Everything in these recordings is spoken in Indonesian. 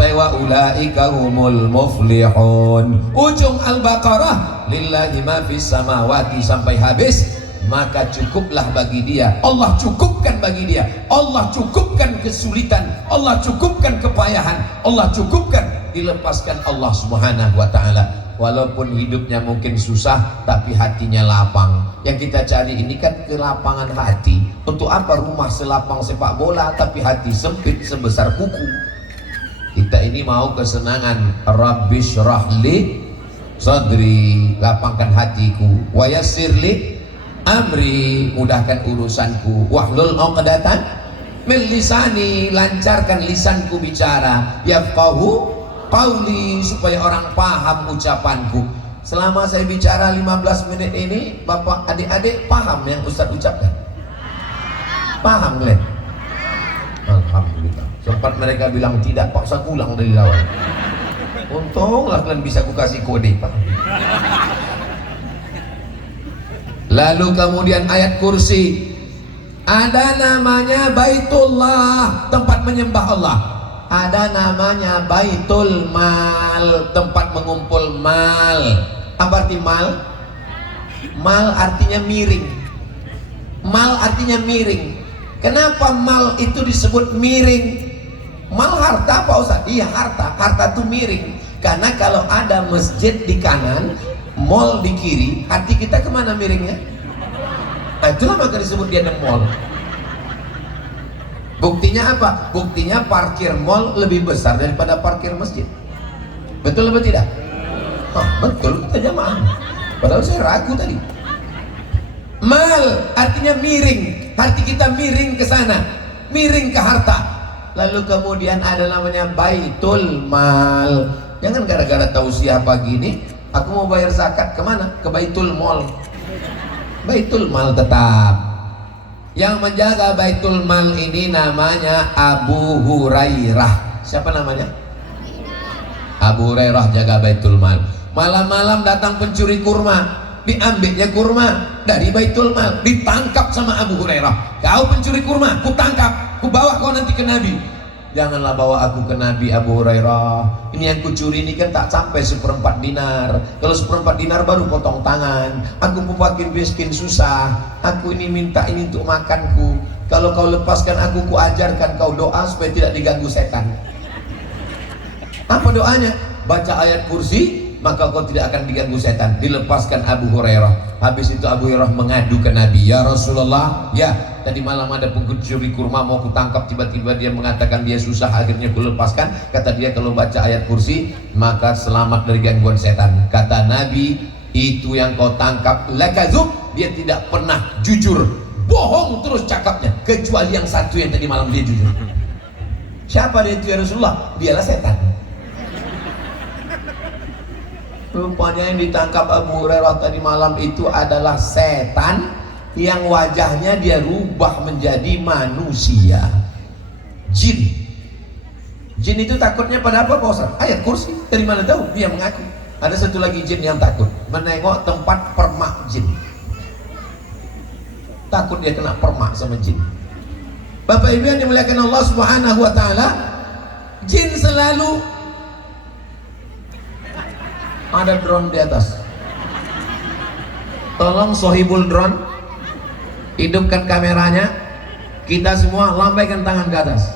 sampai wa ulaika humul muflihun. Ujung Al-Baqarah lillahi ma fis samawati sampai habis. Maka cukuplah bagi dia, Allah cukupkan bagi dia, Allah cukupkan kesulitan, Allah cukupkan kepayahan, Allah cukupkan, dilepaskan Allah subhanahu wa ta'ala. Walaupun hidupnya mungkin susah, tapi hatinya lapang. Yang kita cari ini kan kelapangan hati. Untuk apa rumah selapang sepak bola tapi hati sempit sebesar kuku? Kita ini mau kesenangan. Rabbi syrahli sadri, lapangkan hatiku, wa yassirli amri, mudahkan urusanku, wahlul 'uqdatan min lisani, lancarkan lisanku bicara, yafqahu qauli, supaya orang paham ucapanku. Selama saya bicara 15 menit ini, bapak adik-adik paham yang Ustaz ucapkan? Paham Glenn? Alhamdulillah. Sempat mereka bilang tidak, paksa pulang dari lawan. Untunglah kalian bisa ku kasih kode, Pak. Lalu kemudian ayat kursi, ada namanya Baitullah, tempat menyembah Allah. Ada namanya Baitul Mal, tempat mengumpul mal. Apa arti mal? Mal artinya miring. Mal artinya miring. Kenapa mal itu disebut miring? Mal harta Pak Ustaz? Iya harta. Harta itu miring. Karena kalau ada masjid di kanan, mall di kiri, hati kita kemana miringnya? Nah itulah maka disebut dia ada mall. Buktinya apa? Buktinya parkir mall lebih besar daripada parkir masjid. Betul atau tidak? Oh, betul, kita jamaah. Padahal saya ragu tadi. Mal artinya miring, hati kita miring ke sana, miring ke harta. Lalu kemudian ada namanya Baitul Mal. Jangan gara-gara tausiah pagi ini aku mau bayar zakat, kemana? Ke Baitul Mal. Baitul Mal tetap. Yang menjaga Baitul Mal ini namanya Abu Hurairah. Siapa namanya? Abu Hurairah jaga Baitul Mal. Malam-malam datang pencuri kurma, diambilnya kurma dari Baitul Mal, ditangkap sama Abu Hurairah. Kau pencuri kurma, ku tangkap, ku bawa kau nanti ke Nabi. Janganlah bawa aku ke Nabi Abu Hurairah. Ini yang kucuri ini kan tak sampai 1/4 dinar. Kalau 1/4 dinar baru potong tangan. Aku fakir miskin susah. Aku ini minta ini untuk makanku. Kalau kau lepaskan aku, ku ajarkan kau doa supaya tidak diganggu setan. Apa doanya? Baca ayat kursi, maka kau tidak akan diganggu setan. Dilepaskan Abu Hurairah. Habis itu Abu Hurairah mengadu ke Nabi, ya Rasulullah, ya tadi malam ada pencuri kurma mau kutangkap, tiba-tiba dia mengatakan dia susah, akhirnya kulepaskan. Kata dia kalau baca ayat kursi maka selamat dari gangguan setan. Kata Nabi, itu yang kau tangkap lakazub, dia tidak pernah jujur, bohong terus cakapnya, kecuali yang satu yang tadi malam dia jujur. Siapa dia itu ya Rasulullah? Dialah setan. Rupanya yang ditangkap Abu Hurairah tadi malam itu adalah setan yang wajahnya dia rubah menjadi manusia. Jin. Jin itu takutnya pada apa Pak Ustaz? Ayat kursi. Dari mana tahu? Dia mengaku. Ada satu lagi jin yang takut, menengok tempat permak jin. Takut dia kena permak sama jin. Bapak Ibu yang dimuliakan Allah Subhanahu wa taala, jin selalu ada drone di atas. Tolong sohibul drone, hidupkan kameranya. Kita semua lambaikan tangan ke atas.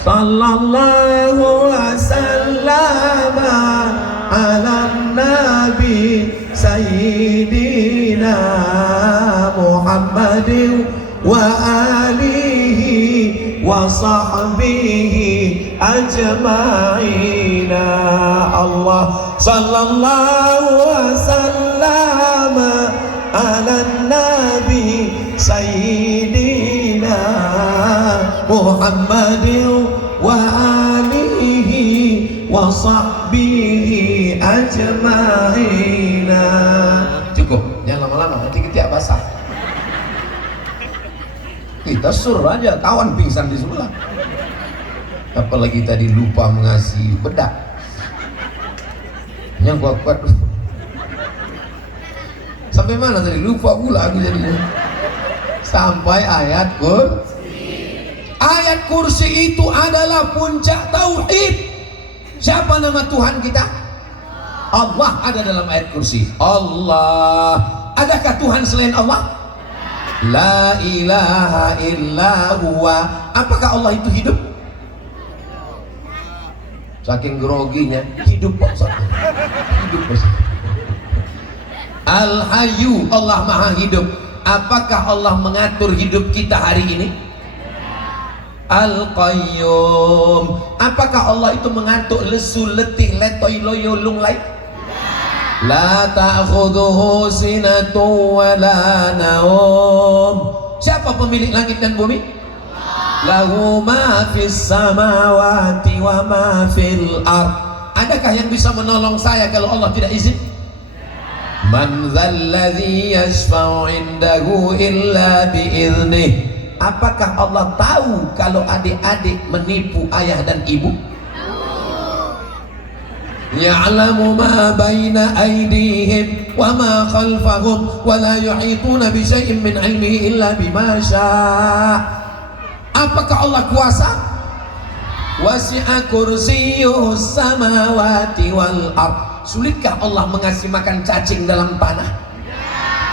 Sallallahu wasallam ala nabi sayyidina Muhammadin wa alihi wa sahbihi ajma'ina. Allah sallallahu wasallam ala nabi sayyidina Muhammadin wa alihi wa sahbihi ajma'ina. Cukup, jangan lama-lama nanti ketiak basah. Kita suruh aja kawan pingsan di sebelah. Apalagi tadi lupa mengasih bedak. Yang kuat-kuat. Sampai mana tadi? Lupa pula aku jadinya. Sampai ayat kursi. Ayat kursi itu adalah puncak tauhid. Siapa nama Tuhan kita? Allah ada dalam ayat kursi. Allah. Adakah Tuhan selain Allah? La ilaha illa huwa. Apakah Allah itu hidup? Saking groginya, hidup Pak Ustaz. Hidup Pak Ustaz. Al-Hayyu, Allah Maha Hidup. Apakah Allah mengatur hidup kita hari ini? Al-Qayyum. Apakah Allah itu mengatur lesu, letih, letoi, loyo, lunglai? La ta'khudhuhu sinatun wa la naum. Siapa pemilik langit dan bumi? Lahu ma fis samawati wa ma fil ard. Adakah yang bisa menolong saya kalau Allah tidak izin? Man dzalladzi yashfa'u 'indahu illa bi'idnih. Apakah Allah tahu kalau adik-adik menipu ayah dan ibu? Ya'lamu ma baina aydihim wa ma khalfahum wa la yuhituna bi syai'in min 'ilmihi illa bima syaa'. Apakah Allah kuasa? Wasi'a kursiyyuhus samawati wal ard. Sulitkah Allah mengasih makan cacing dalam tanah?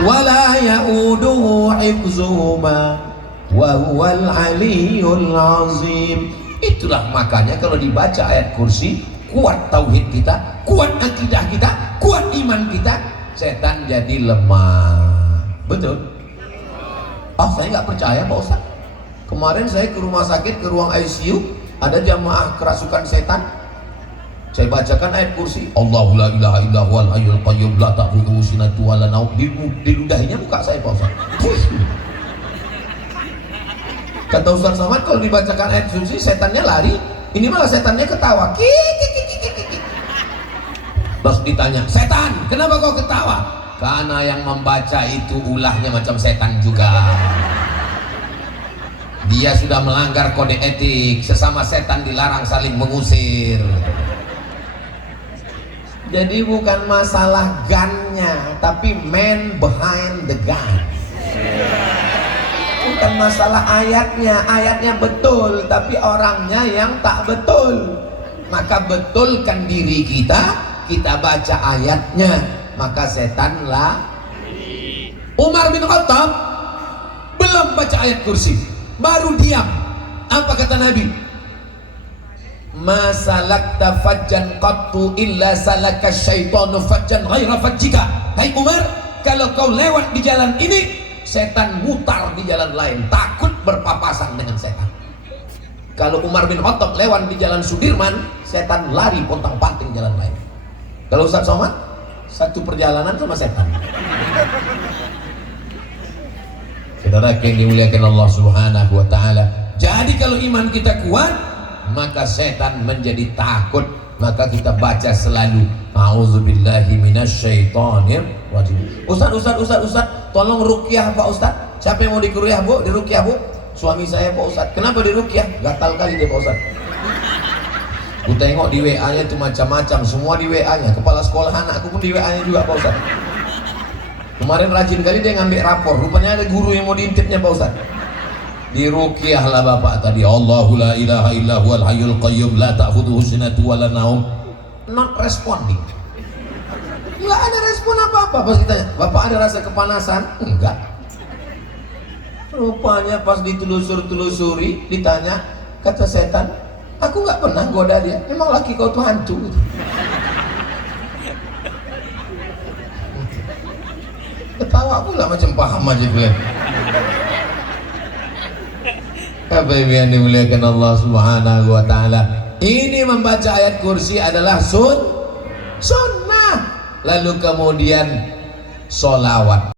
Wala ya'uduhu hifzuhuma wa huwal aliyyul azim. Itulah makanya kalau dibaca ayat kursi, kuat tauhid kita, kuat akidah kita, kuat iman kita, setan jadi lemah. Betul? Oh, saya nggak percaya Pak Ustaz. Kemarin saya ke rumah sakit, ke ruang ICU, ada jamaah kerasukan setan. Saya bacakan ayat kursi, Allahu la ilaha illa huwal hayyul qayyum la ta'khudhuhu sinatun wa la naum. Diludahinya muka saya Pak Ustaz. Kata Ustaz Somad, kalau dibacakan ayat kursi setannya lari, ini malah setannya ketawa. Terus ditanya, setan, kenapa kau ketawa? Karena yang membaca itu ulahnya macam setan juga. Dia sudah melanggar kode etik, sesama setan dilarang saling mengusir. Jadi bukan masalah gunnya, tapi man behind the gun. Bukan masalah ayatnya, ayatnya betul, tapi orangnya yang tak betul. Maka betulkan diri kita, kita baca ayatnya, maka setan lah. Umar bin Khattab belum baca ayat kursi, baru diam. Apa kata Nabi? Ma salakta fajjan qattu illa salaka syaitanu fajjan ghaira fajjika. Hai Umar, kalau kau lewat di jalan ini, setan mutar di jalan lain, takut berpapasan dengan setan. Kalau Umar bin Khattab lewat di jalan Sudirman, setan lari pontang-panting jalan lain. Kalau Ustaz Somad, satu perjalanan sama setan. Saudara yang dimuliakan Allah Subhanahu wa taala. Jadi kalau iman kita kuat, maka setan menjadi takut. Maka kita baca selalu a'udzubillahi minasyaitonir rajim. Ustaz, tolong ruqyah Pak Ustaz. Siapa yang mau dikuryah Bu? Diruqyah Bu? Suami saya Pak Ustaz. Kenapa diruqyah? Gatal kali dia Pak Ustaz. Ku tengok di WA-nya itu macam-macam, semua di WA-nya. Kepala sekolah anakku pun di WA-nya juga Pak Ustaz. Kemarin rajin kali dia ngambil rapor, rupanya ada guru yang mau diintipnya Pak Ustaz. Diruqyahlah bapak tadi, Allahu la ilaha illa huwal hayyul qayyum la ta'khudhuhu sinatun wa la naum. Not responding. Enggak ada respon apa-apa. Pas ditanya, Bapak ada rasa kepanasan? Enggak. Rupanya pas ditelusuri, ditanya, kata setan, aku nggak pernah goda dia. Memang laki kau tuh hantu. Ketawa pula macam paham aja gue. Apa yang dimuliakan Allah Subhanahu wa taala. Ini membaca ayat kursi adalah sunnah. Lalu kemudian sholawat.